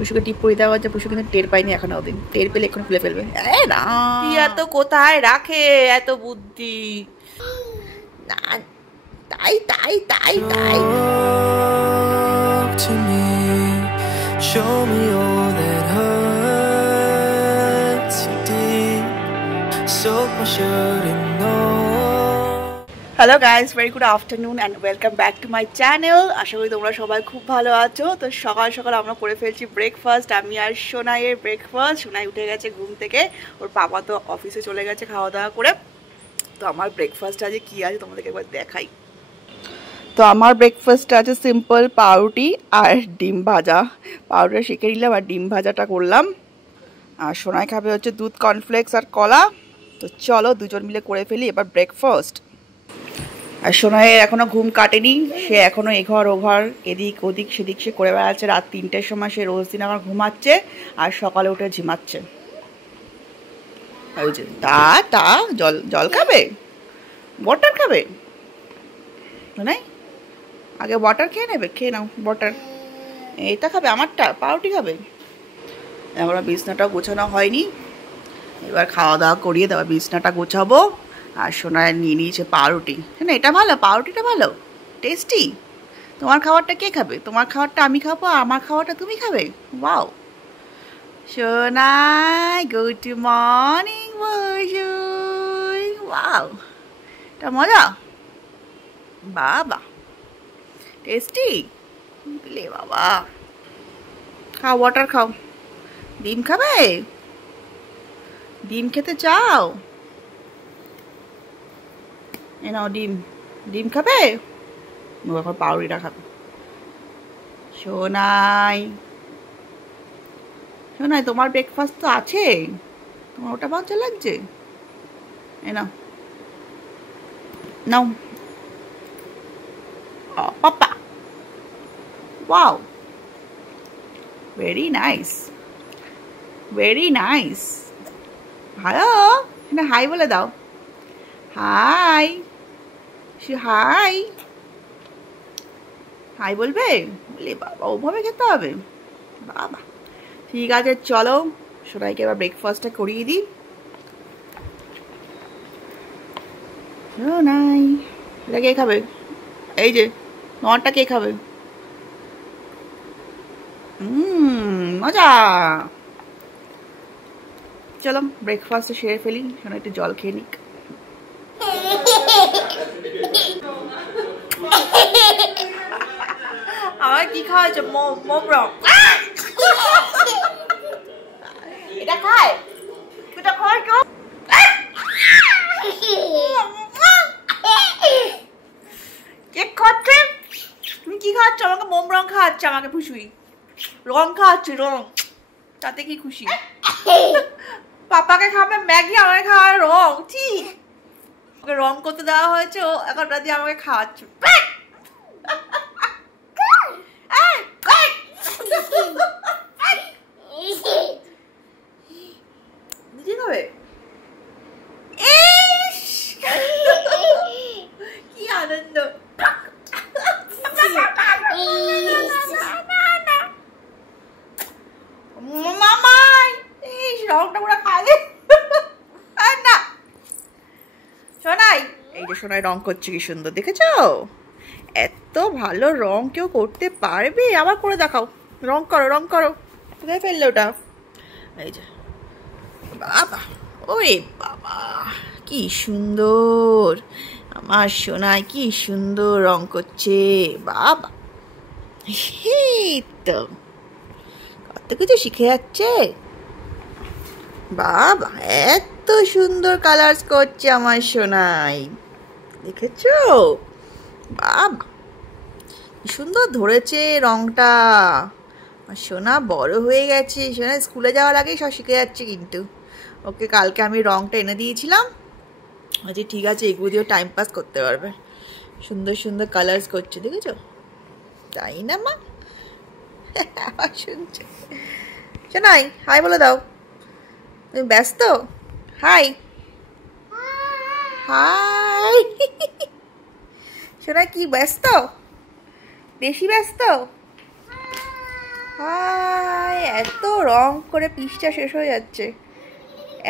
পুষুকে টিপ পরিয়ে দেওয়া হচ্ছে, পুষু কিন্তু টের পাইনি এখনো অবধি। টের পেলে এখন খুলে ফেলবে। এত কোথায় রাখে এত বুদ্ধি? না তাই তাই তাই তাই। Show me all that hurts you did. Soak my shirt in hello guys, very good afternoon and welcome back to my channel. আশা করি তোমরা সবাই খুব ভালো আছো। তো সকাল সকাল আমরা করে ফেলছি ব্রেকফাস্ট। আমি আর সোনাইয়ের ব্রেকফাস্ট। সোনাই উঠে গেছে ঘুম থেকে, ওর পাপা তো অফিসে চলে গেছে খাওয়া দাওয়া করে। তো আমার ব্রেকফাস্ট আজকে কী আছে তোমাদেরকে একবার দেখাই। তো আমার ব্রেকফাস্টটা আছে সিম্পল পাউরুটি আর ডিম ভাজা। পাউরুটিটা শিখে নিলাম আর ডিম ভাজাটা করলাম। আর সোনাই খাবে হচ্ছে দুধ কর্নফ্লেক্স আর কলা। তো চলো দুজন মিলে করে ফেলি এবার ব্রেকফাস্ট। আর সোনাইয়ের এখনও ঘুম কাটেনি, সে এখনও এঘর ওঘর এদিক ওদিক সেদিক সে করে বেড়াচ্ছে। রাত 3টের সময় সে রোজ দিন আমার ঘুমাচ্ছে আর সকালে উঠে ঝিমাচ্ছে। ওই যে তা তা জল জল খাবে, ওয়াটার খাবে। শোনাই আগে ওয়াটার খেয়ে নেবে, খেয়ে নাও ওয়াটার। এটা খাবে আমারটা, পাউরুটি খাবে। এবার বিছনাটাও গোছানো হয়নি, এবার খাওয়া দাওয়া করিয়ে দেওয়া বিছনাটা গোছাবো। আর সোনায় নিয়ে নিয়েছে পাউরুটি। না এটা ভালো, পাউরুটিটা ভালো, টেস্টি। তোমার খাবারটা কে খাবে? তোমার খাবারটা আমি খাবো আর আমার খাবারটা তুমি খাবে। ওয়াও সোনাই, গুড মর্নিং বসুই। ওয়াও এটা মজা, বাবা টেস্টি। লে বাবা, খাও ওয়াটার খাও। ডিম খাবে? ডিম খেতে চাও? এ নাও ডিম, ডিম খাবে? ও এখন পাউরুটিটা খাবে। সোনাই সোনাই তোমার ব্রেকফাস্ট তো আছে, তোমার ওটা মজা লাগছে। এ নাও নাও papa. Wow very nice, very nice. ভালো না? হাই বলে দাও, হাই। হাই হাই বলবে? বলে বাবা ওভাবে খেতে হবে, বাবা। ঠিক আছে চলো সবাইকে এবার ব্রেকফাস্টটা করিয়ে দিই। নাই এটা কে খাবে? এই যে তোমারটা কে খাবে? মজা। চলো ব্রেকফাস্টে সেরে ফেলি, শোনো একটু জল খেয়ে নিক। আমার কি খাওয়াচ্ছে? মোমরং। এটা খায়, এটা খায় কেউ? কে খাচ্ছে? তুমি কি খাচ্ছ? আমাকে মোমরং খাওয়াচ্ছে, আমাকে ফুসুই রং খাওয়াচ্ছে, রং। তাতে কি খুশি? পাপাকে খাবে ম্যাগি, আমাকে খাওয়ার রং। ঠিক ওকে রং করতে দেওয়া হয়েছে, ও এখন দিয়ে আমাকে খাওয়াচ্ছে। দিদি খাবে? কি আনন্দ। মামাই রংটা পুরো খাবে না। সোনাই এই যে সোনাই রং করছে, কি সুন্দর দেখেছো? এত ভালো রং কেউ করতে পারবে? আবার করে দেখাও, রং করো রং করো। কোথায় ফেললে ওটা? এই যে বাবা, ওরে বাবা কি সুন্দর। আমার সোনাই কি সুন্দর রং করছে, বাবা। তো কত কিছু শিখে যাচ্ছে, বাবা। এত সুন্দর কালার্স করছে আমার সোনাই, দেখেছো? বাবা কি সুন্দর ধরেছে রংটা। সোনা বড় হয়ে গেছে, সোনা স্কুলে যাওয়ার আগেই সব শিখে যাচ্ছে। কিন্তু ওকে কালকে আমি রংটা এনে দিয়েছিলাম, আচ্ছা ঠিক আছে এগুলো দিয়েও টাইম পাস করতে পারবে। সুন্দর সুন্দর কালার্স করছে, দেখেছো? তাই না মা? আবার শুনছে। সোনাই হাই বলে দাও। তুমি ব্যস্ত? High high. সোনাই কি ব্যস্ত? বেশি ব্যস্ত? হাই এত রং করে পিসটা শেষ হয়ে যাচ্ছে,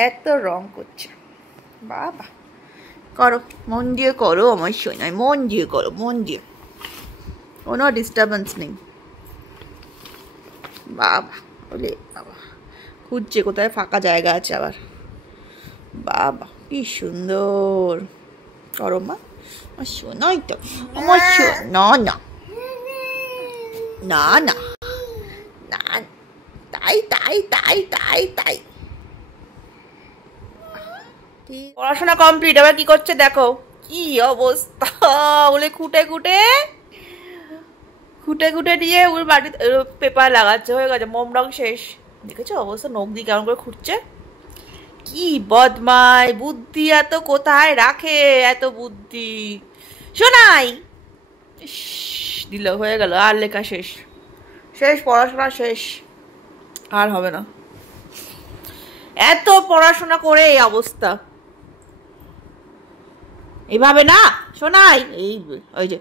এত রং করছে। বাবা করো, মন দিয়ে করো আমার সোনাই, মন দিয়ে করো, মন দিয়ে, কোনো ডিস্টারবেন্স নেই। বাবা বলে বাবা খুঁজছে কোথায় ফাঁকা জায়গা আছে আবার। বাবা কি সুন্দর করো মা, আমার সোনাই তো, আমার না না না না না, তাই তাই তাই তাই তাই। পড়াশোনা কমপ্লিট, আবার কি করছে দেখো, কি অবস্থা, বলে খুঁটে খুঁটে খুঁটে খুঁটে দিয়ে ওর বাড়িতে পেপার লাগাচ্ছে, হয়ে গেছে, মোম রং শেষ। দেখেছো অবস্থা, নখ দিয়ে কেমন করে খুঁটছে, কি বদমাই, বুদ্ধি এত কোথায় রাখে, এত বুদ্ধি। শোনাই দিল, হয়ে গেল, আর লেখা শেষ, শেষ পড়াশোনা শেষ, আর হবে না। এত পড়াশোনা করে এই অবস্থা, এইভাবে না শোনাই, এই ওই যে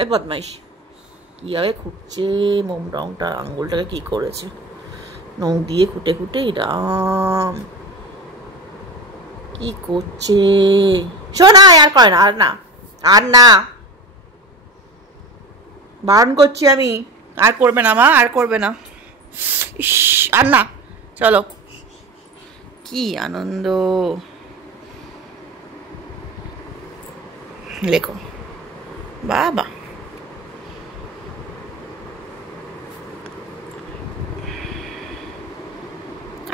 এই বদমাইশ কিভাবে খুঁটছে মোম রংটা, আঙ্গুলটাকে কি করেছে, নখ দিয়ে খুঁটে খুঁটে, রাম কি করছে। শোনাই আর করে না, আর না, আর না, বারণ করছি আমি, আর করবে না মা, আর করবে না, ইস আর না, চলো। কি আনন্দ, লেখো বাবা।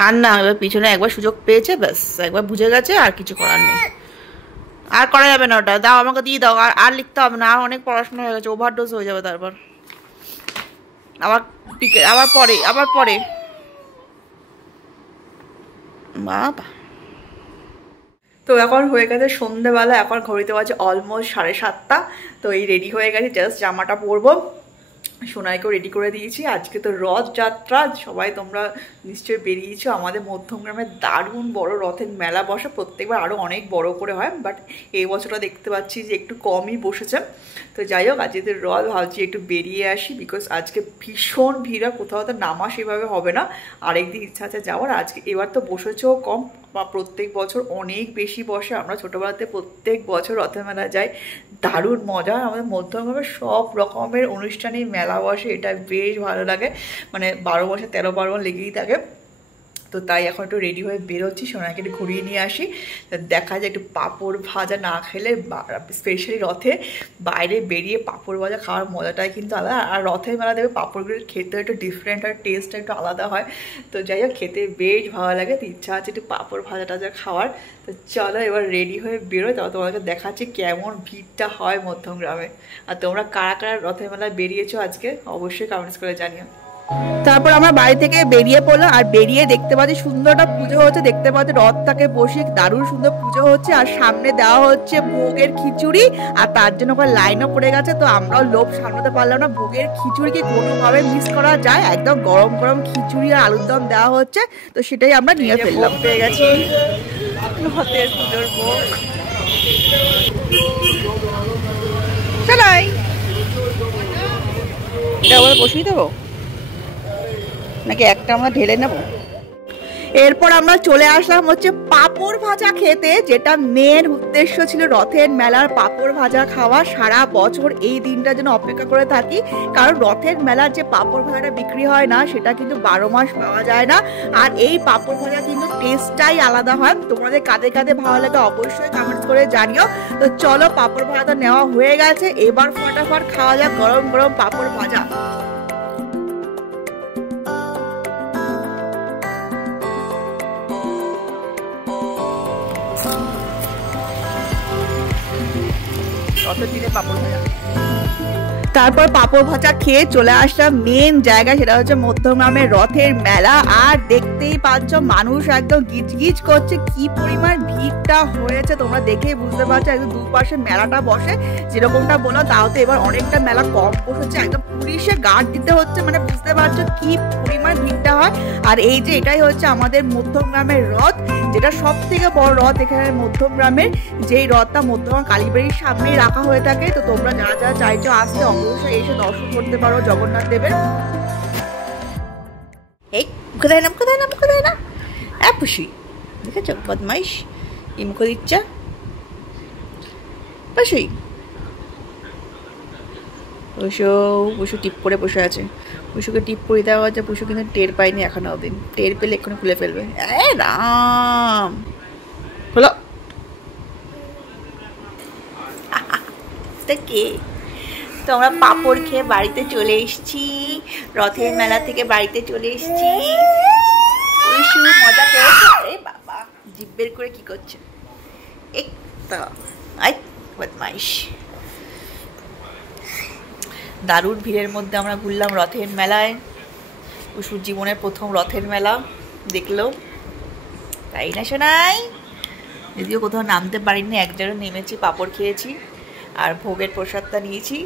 আর না, এবার পিছনে একবার সুযোগ পেয়েছে, ব্যাস একবার বুঝে গেছে, আর কিছু করার নেই, আর করা যাবে না, ওটা দাও আমাকে, দিয়ে দাও, আর আর লিখতে হবে না, আর অনেক পড়াশোনা হয়ে গেছে, ওভারডোজ হয়ে যাবে তারপর, আবার আবার পরে, আবার পরে। বাবা তো এখন হয়ে গেছে সন্ধ্যেবেলা, এখন ঘড়িতে বাজে অলমোস্ট 7:30। তো এই রেডি হয়ে গেছে, জাস্ট জামাটা পরবো, সোনাইকেও রেডি করে দিয়েছি। আজকে তো রথযাত্রা, সবাই তোমরা নিশ্চয়ই বেরিয়েছো। আমাদের মধ্যমগ্রামে দারুণ বড় রথের মেলা বসে, প্রত্যেকবার আরও অনেক বড় করে হয়, বাট এই বছরটা দেখতে পাচ্ছি যে একটু কমই বসেছে। তো যাই হোক, আজকে তো রথ, ভাবছি একটু বেরিয়ে আসি, বিকজ আজকে ভীষণ ভিড়, কোথাও তো নামা সেভাবে হবে না, আরেকদিন ইচ্ছা আছে যাওয়ার। আজকে এবার তো বসেছেও কম, বা প্রত্যেক বছর অনেক বেশি বসে। আমরা ছোটোবেলাতে প্রত্যেক বছর রথের মেলা যাই, দারুণ মজা। আমাদের মধ্যমগ্রামে সব রকমের অনুষ্ঠানেই মেলা বসে, এটা বেশ ভালো লাগে, মানে 12 মাসে 13 পার্বণ লেগেই থাকে। তো তাই এখন একটু রেডি হয়ে বেরোচ্ছি, সোনাকে একটু ঘুরিয়ে নিয়ে আসি, দেখা যায় একটু পাঁপড় ভাজা না খেলে, স্পেশালি রথে বাইরে বেরিয়ে পাঁপড় ভাজা খাওয়ার মজাটাই কিন্তু আলাদা। আর রথের মেলা দেবে পাঁপড়গুলো খেতে একটু ডিফারেন্ট হয়, টেস্টটা একটু আলাদা হয়। তো যাই হোক, খেতে বেশ ভালো লাগে, তো ইচ্ছা আছে একটু পাঁপড় ভাজা টাজা খাওয়ার। তো চলো এবার রেডি হয়ে বেরোয়, তবে তোমাকে দেখাচ্ছি কেমন ভিড়টা হয় মধ্যমগ্রামে। আর তোমরা কারা কারা রথের মেলায় বেরিয়েছো আজকে, অবশ্যই কমেন্টস করে জানিও। তারপর আমরা বাড়ি থেকে বেরিয়ে পড়লাম, আর বেরিয়ে দেখতে পাচ্ছি সুন্দরটা পুজো হচ্ছে, দেখতে পাচ্ছি রথটাকে বসিয়ে দারুণ সুন্দর পুজো হচ্ছে, আর সামনে দেওয়া হচ্ছে ভোগের খিচুড়ি, আর তার জন্য ওখানে লাইনও পড়ে গেছে। তো আমরাও লোভ সামলাতে পারলাম না, ভোগের খিচুড়িকে কোনোভাবে মিস করা যায়, একদম গরম গরম খিচুড়ি আর আলুর দম দেওয়া হচ্ছে, তো সেটাই আমরা নিয়ে ফেললাম। পেয়ে গেছি রথের পুজোর ভোগ, চলাই এটা আবার বসিয়ে দেবো নাকি একটা আমরা ঢেলে নেব। এরপর আমরা চলে আসলাম হচ্ছে পাঁপড় ভাজা খেতে, যেটা মেন উদ্দেশ্য ছিল রথের মেলার পাঁপড় ভাজা খাওয়া। সারা বছর এই দিনটার জন্য অপেক্ষা করে থাকি, কারণ রথের মেলার যে পাঁপড় ভাজাটা বিক্রি হয় না, সেটা কিন্তু 12 মাস পাওয়া যায় না। আর এই পাঁপড় ভাজা কিন্তু টেস্টটাই আলাদা হয়। তোমাদের কাদের কাদের ভালো লাগে অবশ্যই কমেন্টস করে জানিও। তো চলো, পাঁপড় ভাজা নেওয়া হয়ে গেছে, এবার ফটাফট খাওয়া যাক গরম গরম পাঁপড় ভাজা। তারপর পাঁপড় ভাজা খেয়ে চলে আসলাম মেন জায়গা, সেটা হচ্ছে মধ্যমগ্রামের রথের মেলা। আর দেখতেই পাচ্ছ মানুষ একদম গিজ গিজ করছে, কি পরিমাণ ভিড়টা হয়েছে তোমরা দেখেই বুঝতে পারছো। একদম দুপাশে মেলাটা বসে, যেরকমটা বললাম, তাও তো এবার অনেকটা মেলা কম বসেছে, একদম পুলিশে গার্ড দিতে হচ্ছে, মানে বুঝতে পারছো কি পরিমাণ ভিড়টা হয়। আর এই যে এটাই হচ্ছে আমাদের মধ্যমগ্রামের রথ, যেটা সব থেকে বড় রথ এখানে মধ্যমগ্রামের, যেই রথটা মধ্যমগ্রাম কালীবাড়ির সামনেই রাখা হয়ে থাকে। তো তোমরা যারা যারা চাইছো আসতে, অবশ্যই এসে দর্শন করতে পারো জগন্নাথ দেবের। এই মুখে দেয় না, মুখে দেয় না, মুখে দেয় না। হ্যাঁ পুষি, দেখেছ বদমাইশ, এই মুখে দিচ্ছা পুষি। পুষু টিপ করে বসে আছে। পুষুকে টিপ করে দেওয়া হচ্ছে, পুষু কিন্তু টের পায়নি এখনো অবধি। টের পেলে এক্ষুনি খুলে ফেলবে। রাম হলো কে। তো আমরা পাঁপড় খেয়ে বাড়িতে চলে এসেছি, রথের মেলা থেকে বাড়িতে চলে এসেছি। পুষু মজা পেয়েছে। আরে বাবা জিভ বের করে কি করছে, এই তো আই বদমাইশ। দারুণ ভিড়ের মধ্যে আমরা ঘুরলাম রথের মেলায়। পুষুর জীবনের প্রথম রথের মেলা দেখলো, তাই না সোনাই? যদিও কোথাও নামতে পারিনি, এক জায়গায় নেমেছি, পাঁপড় খেয়েছি আর ভোগের প্রসাদটা নিয়েছি।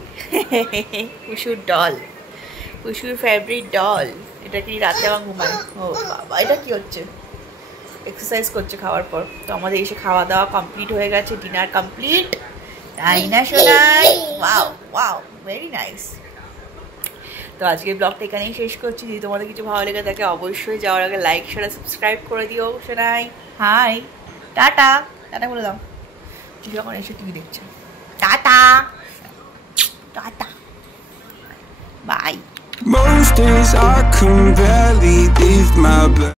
পুষুর ডল, পুষুর ফেভারিট ডল। এটা কি রাতে আমার ঘুমায়। ও বাবা এটা কি হচ্ছে, এক্সারসাইজ করছে খাওয়ার পর। তো আমাদের এসে খাওয়া দাওয়া কমপ্লিট হয়ে গেছে, ডিনার কমপ্লিট, তাই না Sonai? Wow wow very nice. তো আজকের ব্লগটা এখানেই শেষ করছি। যদি তোমাদের কিছু ভালো লেগে থাকে অবশ্যই যাওয়ার আগে লাইক শেয়ার সাবস্ক্রাইব করে দিও। সোনাই হাই, টাটা, টাটা বলে দাও। যখন এসে টিভি দেখছো, tata tata bye. Most days I can barely leave my bed.